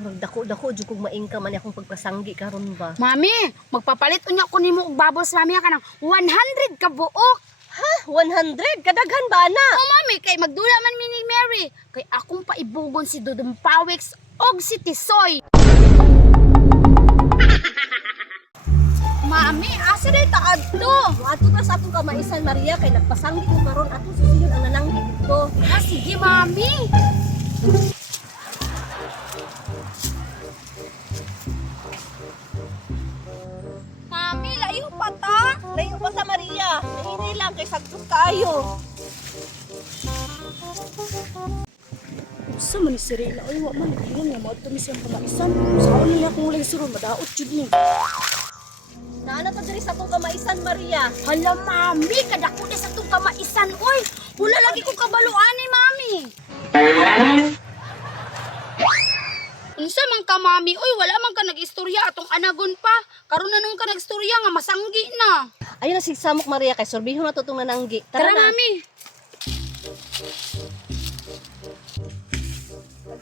Magdako-dako jud kog maingka man akong pagpasanggi karon ba. Mami, magpapalit unya ko nimo og bubbles mami ka ng 100 ka buok. Ha, 100 kadaghan ba na? O mami, kay magdula man mi ni Mary. Kay akong paibugon si Dudong Pawix og si Tisoy. Mami, asa day ta adto? Ato na sa atong kamaisan Maria kay nagpasanggi ko karon ato susunod ang nananggi dito. Ha, sige mami. Mami, layo pa ta. Layo pa sa Maria. Nahinay lang kay sagtos kaayo. Sa man ni Serena, ay wa man giyon nga mao to mi siyang kamaisan. Sa niya kung lang suron madaot jud ni. Naana pa diri sa atong kamaisan Maria. Hala mami, kadako na sa tong kamaisan oy. Wala lagi ko kabaluan ni mami. Unsa man ka mami, oy wala man ka nag-istorya atong anagon pa. Karon na nung ka nag-istorya nga masanggi na. Ayun na si Samok Maria kay sorbihon na to tong nananggi. Tara na. mami.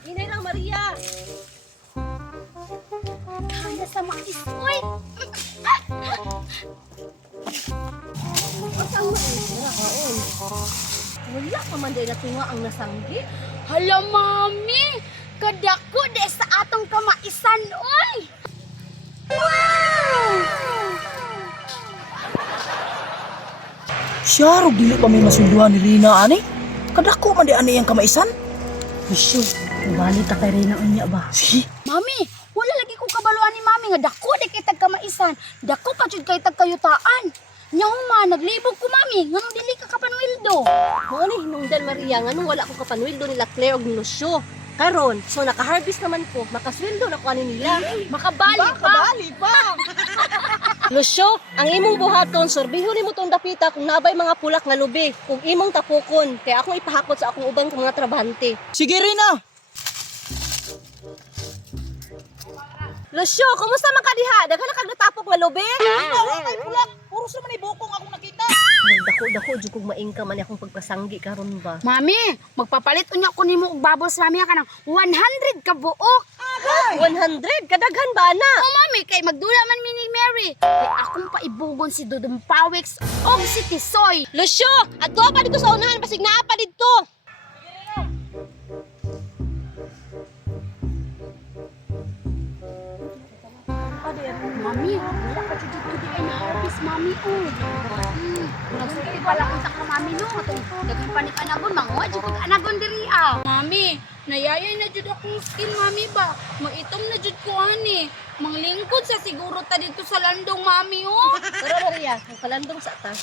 Hinay lang Maria. Kaya sa mais oy. Asa mo Tara kaon. Wala pa man day natunga ang nasanggi. Hala mami, kadako de sa atong kamaisan oy. Wow! Siya ro dili pa may masunduhan ni Rina ani. Kadako man di ani ang kamaisan. Bisyo, ubali ta kay Rina unya ba? Si, Mami, wala lagi ko kabaluan ni mami nga dako de kay tag kamaisan. Dako pa jud kay tag kayutaan. Nyaw ma, naglibog ko mami, nganong dili ka kapanwildo. Mao ni hinungdan Maria nganong wala ko kapanwildo nila Claire og Lucio. Karon, so naka-harvest naman ko, makasweldo na ko ani nila. Makabali pa. Lucio, ang imong buhaton, sorbihon nimo tong dapita kung nabay mga pulak nga lubi, kung imong tapukon, kaya akong ipahakot sa akong ubang mga trabahante. sige Rina. Lucio, kumusta man ka diha? Daghan na kag natapok nga lubi? Ay pulak, puro sa man bukong akong nakita. Magdako-dako jud kog maingka man akong pagpasanggi karon ba. Mami, magpapalit unya ko nimo og bubbles mami ka ng 100 ka buok. 100 kadaghan ba na? O mami, kay magdula man mi ni Mary. Kay akong paibugon si Dudong Pawix og si Tisoy. Lucio, adto pa dito sa unahan basig naa pa dito. Mami, wala pa jud dito di ay na-harvest mami o. Nagsulti pala ko sa mami no, atong daghang panik-anagon manguha jud kog anagon diri ah. Mami, nayayay na jud akong skin mami ba. Maitom na jud ko ani. Manglingkod sa siguro ta dito sa landong mami oh. Tara Maria, ang kalandong sa ta.